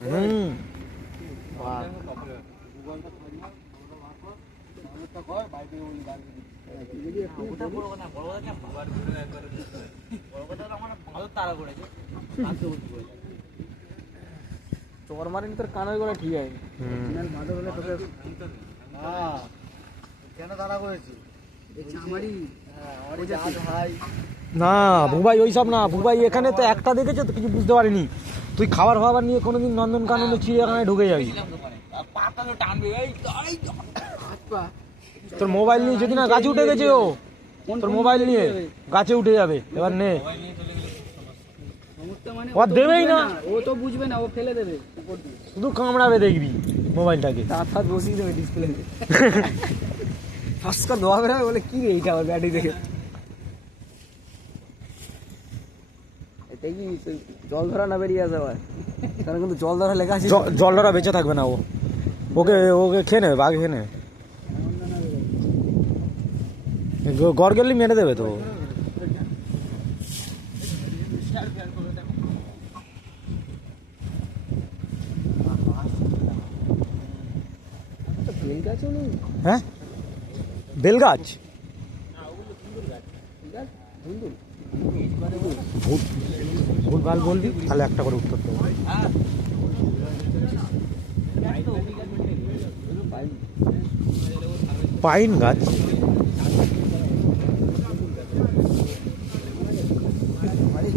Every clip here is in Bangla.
হুম চর মারিনি তোর কানের গোড়া ঠিক আছে। কেন দাঁড়া করেছি না ভুবাই ওইসব না, ভুবাই এখানে তো একটা দেখেছো তো কিছু বুঝতে পারিনি। তুই খাবার ফাবার নিয়ে কোনোদিন নন্দনকাননে চিড়িয়াখানায় ঢুকে যাবি। তোর মোবাইল নিয়ে যদি না গাছে উঠে গেছে, ও তোর মোবাইল নিয়ে গাছে উঠে যাবে। এবার নে, ও দেবেই না, ও তো বুঝবে না, ও ফেলে দেবে শুধু কামড়াবে দেখবি মোবাইলটাকে। হাত হাত বসিয়ে দেবে ডিসপ্লে ফার্স্ট করে ধোয়া বেরোবে বলে কি রে এইটা আমার ব্যাটারি দেখে। এটাই কি জল ধরা না বেরিয়ে আসে আবার, কারণ কিন্তু জল ধরা লেখা আছে। জল ধরা বেঁচে থাকবে না, ও ওকে ওকে খেয়ে নেবে, বাঘ খেয়ে নেবে, গড় গেলে মেরে দেবে তো। বেল গাছও নেই। হ্যাঁ বেলগাছ, ভুলভাল বলবি তাহলে একটা করে উত্তর দেবো। পাইন গাছ,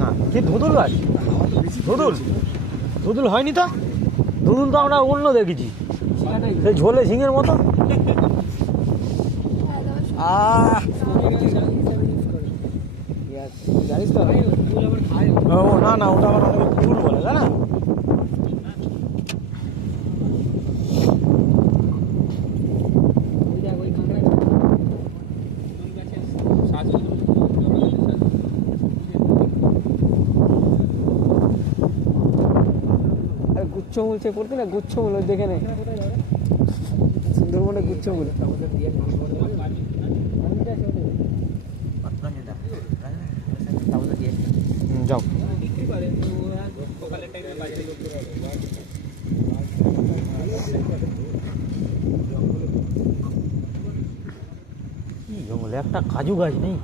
না কি ধুদুল গাছ? ধুদুল ধুদুল হয়নি তো, ধুদুল তো আমরা অন্য দেখেছি, সেই ঝোলে ঝিঙের মতো। জানিস তো ও না না, ওটা আবার আমাদের ফুল বলে, তাই না? গুচ্ছমূল সে পড়তে না, গুচ্ছমূল ওই দেখে নে, সুন্দরবনে গুচ্ছমূল। যাও, জঙ্গলে একটা কাজু গাছ নেই।